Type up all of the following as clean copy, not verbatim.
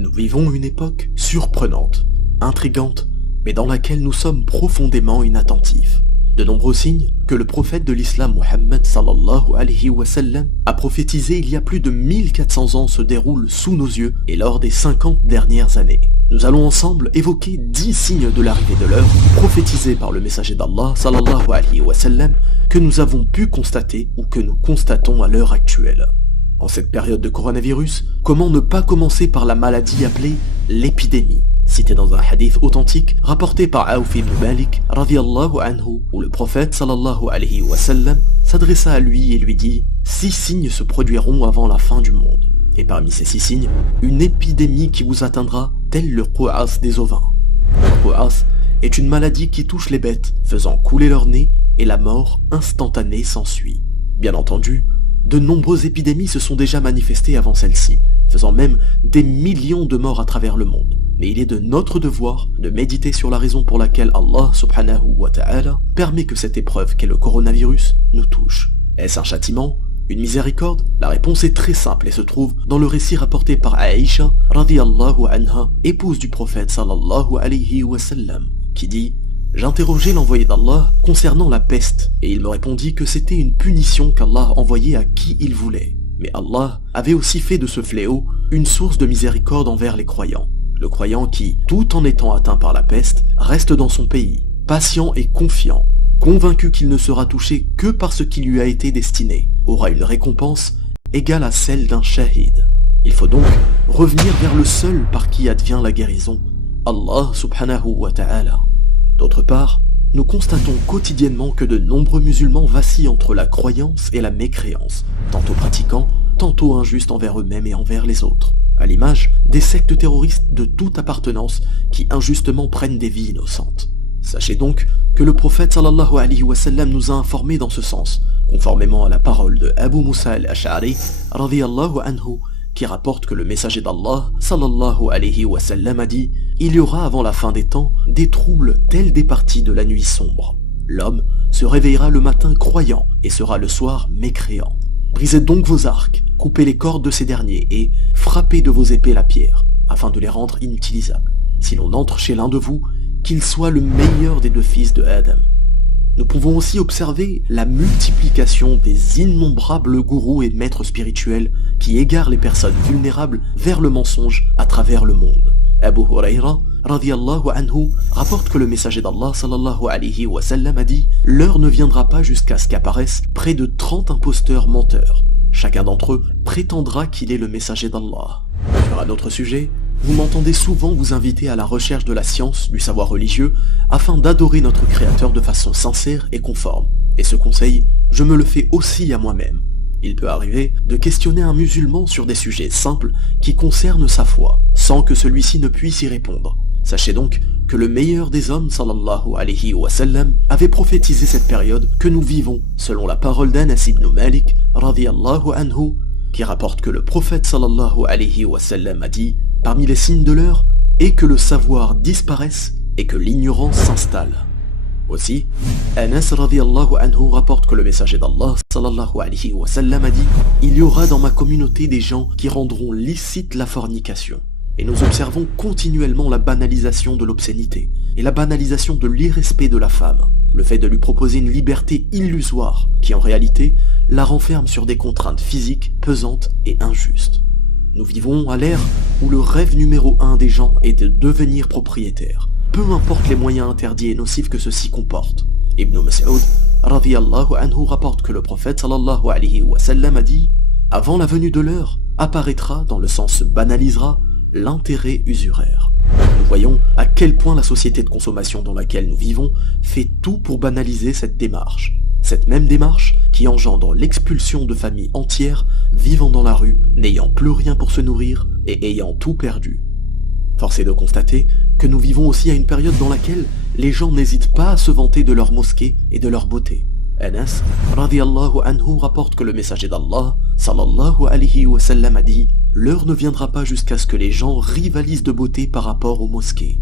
Nous vivons une époque surprenante, intrigante, mais dans laquelle nous sommes profondément inattentifs. De nombreux signes que le prophète de l'islam Muhammad sallallahu alayhi wa sallam a prophétisé il y a plus de 1400 ans se déroulent sous nos yeux et lors des 50 dernières années. Nous allons ensemble évoquer 10 signes de l'arrivée de l'heure prophétisés par le messager d'Allah sallallahu alayhi wa sallam que nous avons pu constater ou que nous constatons à l'heure actuelle. En cette période de coronavirus, comment ne pas commencer par la maladie appelée l'épidémie, citée dans un hadith authentique rapporté par Auf ibn Malik radiyallahu anhu, où le prophète sallallahu alayhi wa sallam s'adressa à lui et lui dit « 6 signes se produiront avant la fin du monde. Et parmi ces 6 signes, une épidémie qui vous atteindra, tel le qu'as des ovins. Le qu'as est une maladie qui touche les bêtes, faisant couler leur nez, et la mort instantanée s'ensuit. Bien entendu, de nombreuses épidémies se sont déjà manifestées avant celle-ci, faisant même des millions de morts à travers le monde. Mais il est de notre devoir de méditer sur la raison pour laquelle Allah subhanahu wa ta'ala permet que cette épreuve qu'est le coronavirus nous touche. Est-ce un châtiment? Une miséricorde? La réponse est très simple et se trouve dans le récit rapporté par Aïcha radiyallahu anha, épouse du prophète sallallahu alayhi wa sallam, qui dit « J'interrogeai l'envoyé d'Allah concernant la peste, et il me répondit que c'était une punition qu'Allah envoyait à qui il voulait. Mais Allah avait aussi fait de ce fléau une source de miséricorde envers les croyants. Le croyant qui, tout en étant atteint par la peste, reste dans son pays, patient et confiant, convaincu qu'il ne sera touché que par ce qui lui a été destiné, aura une récompense égale à celle d'un shahid. Il faut donc revenir vers le seul par qui advient la guérison, Allah subhanahu wa ta'ala. D'autre part, nous constatons quotidiennement que de nombreux musulmans vacillent entre la croyance et la mécréance, tantôt pratiquants, tantôt injustes envers eux-mêmes et envers les autres, à l'image des sectes terroristes de toute appartenance qui injustement prennent des vies innocentes. Sachez donc que le prophète sallallahu alayhi wa sallam nous a informés dans ce sens, conformément à la parole de Abu Musa al-Ash'ari radiyallahu anhu, qui rapporte que le messager d'Allah sallallahu alayhi wa sallam a dit « Il y aura avant la fin des temps des troubles tels des parties de la nuit sombre. L'homme se réveillera le matin croyant et sera le soir mécréant. Brisez donc vos arcs, coupez les cordes de ces derniers et frappez de vos épées la pierre, afin de les rendre inutilisables. Si l'on entre chez l'un de vous, qu'il soit le meilleur des 2 fils de Adam. » Nous pouvons aussi observer la multiplication des innombrables gourous et maîtres spirituels qui égarent les personnes vulnérables vers le mensonge à travers le monde. Abu Huraira radiyallahu anhu rapporte que le messager d'Allah sallallahu alayhi wa sallam a dit « L'heure ne viendra pas jusqu'à ce qu'apparaissent près de 30 imposteurs menteurs. Chacun d'entre eux prétendra qu'il est le messager d'Allah. » Sur un autre sujet, vous m'entendez souvent vous inviter à la recherche de la science, du savoir religieux, afin d'adorer notre Créateur de façon sincère et conforme. Et ce conseil, je me le fais aussi à moi-même. Il peut arriver de questionner un musulman sur des sujets simples qui concernent sa foi, sans que celui-ci ne puisse y répondre. Sachez donc que le meilleur des hommes, sallallahu alayhi wa sallam, avait prophétisé cette période que nous vivons, selon la parole d'Anas ibn Malik, radiyallahu anhu, qui rapporte que le prophète sallallahu alayhi wa sallam a dit « Parmi les signes de l'heure est que le savoir disparaisse et que l'ignorance s'installe. » Aussi, Anas radiyallahu anhu rapporte que le messager d'Allah sallallahu alayhi wa sallam a dit « Il y aura dans ma communauté des gens qui rendront licite la fornication. » Et nous observons continuellement la banalisation de l'obscénité et la banalisation de l'irrespect de la femme, le fait de lui proposer une liberté illusoire qui en réalité la renferme sur des contraintes physiques pesantes et injustes. Nous vivons à l'ère où le rêve numéro 1 des gens est de devenir propriétaire, peu importe les moyens interdits et nocifs que ceux-ci comportent. Ibn Mas'ud radiyallahu anhu rapporte que le prophète sallallahu alayhi wa sallam a dit « Avant la venue de l'heure, apparaîtra, dans le sens se banalisera, l'intérêt usuraire. » Nous voyons à quel point la société de consommation dans laquelle nous vivons fait tout pour banaliser cette démarche. Cette même démarche qui engendre l'expulsion de familles entières vivant dans la rue, n'ayant plus rien pour se nourrir et ayant tout perdu. Force est de constater que nous vivons aussi à une période dans laquelle les gens n'hésitent pas à se vanter de leur mosquée et de leur beauté. Anas radiyallahu anhu rapporte que le messager d'Allah sallallahu alayhi wa sallam a dit « L'heure ne viendra pas jusqu'à ce que les gens rivalisent de beauté par rapport aux mosquées. »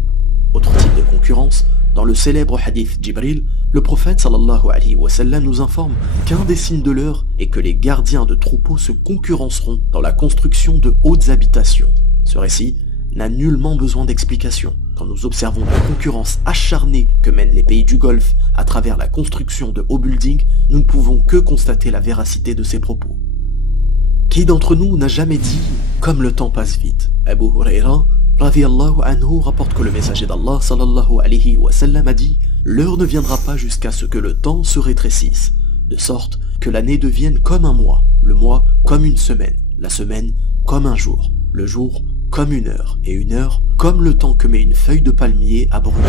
Autre type de concurrence, dans le célèbre hadith Jibril, le prophète sallallahu alayhi wa sallam nous informe qu'un des signes de l'heure est que les gardiens de troupeaux se concurrenceront dans la construction de hautes habitations. Ce récit n'a nullement besoin d'explication. Quand nous observons la concurrence acharnée que mènent les pays du Golfe à travers la construction de hauts buildings, nous ne pouvons que constater la véracité de ces propos. Qui d'entre nous n'a jamais dit « comme le temps passe vite » Abu Huraira radiyallahu anhu rapporte que le messager d'Allah sallallahu alayhi wa sallam a dit « L'heure ne viendra pas jusqu'à ce que le temps se rétrécisse, de sorte que l'année devienne comme un mois, le mois comme une semaine, la semaine comme un jour, le jour comme une heure, et une heure comme le temps que met une feuille de palmier à brûler. »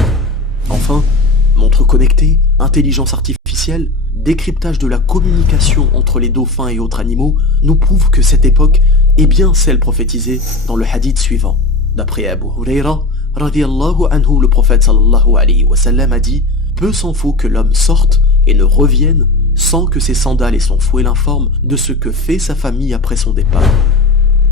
Enfin, montres connectées, intelligence artificielle, décryptage de la communication entre les dauphins et autres animaux nous prouvent que cette époque est bien celle prophétisée dans le hadith suivant. D'après Abu Huraira, radiyallahu anhu, le prophète sallallahu alayhi wa sallam a dit « Peu s'en faut que l'homme sorte et ne revienne sans que ses sandales et son fouet l'informent de ce que fait sa famille après son départ. »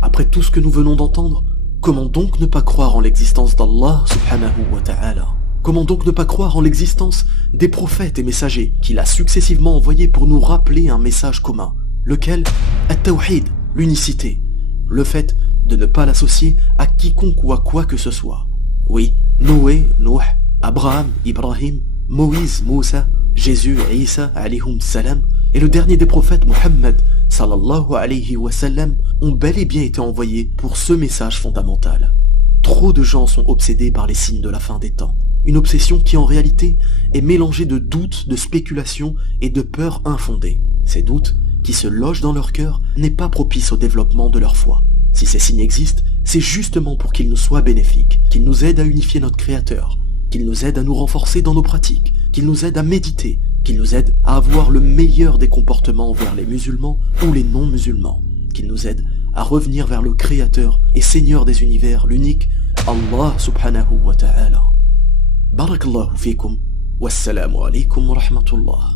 Après tout ce que nous venons d'entendre, comment donc ne pas croire en l'existence d'Allah subhanahu wa ta'ala? Comment donc ne pas croire en l'existence des prophètes et messagers qu'il a successivement envoyés pour nous rappeler un message commun, lequel at-tawhid, l'unicité, le fait de ne pas l'associer à quiconque ou à quoi que ce soit. Oui, Noé, Nuh, Abraham, Ibrahim, Moïse, Moussa, Jésus, Isa, alayhum salam, et le dernier des prophètes, Muhammad, sallallahu alayhi wa sallam, ont bel et bien été envoyés pour ce message fondamental. Trop de gens sont obsédés par les signes de la fin des temps. Une obsession qui en réalité est mélangée de doutes, de spéculations et de peurs infondées. Ces doutes, qui se logent dans leur cœur, n'est pas propice au développement de leur foi. Si ces signes existent, c'est justement pour qu'ils nous soient bénéfiques, qu'ils nous aident à unifier notre Créateur, qu'ils nous aident à nous renforcer dans nos pratiques, qu'ils nous aident à méditer, qu'ils nous aident à avoir le meilleur des comportements envers les musulmans ou les non-musulmans, qu'ils nous aident à revenir vers le Créateur et Seigneur des univers, l'unique Allah subhanahu wa ta'ala. Barakallahu fikum, wassalamu alaykum wa rahmatullah.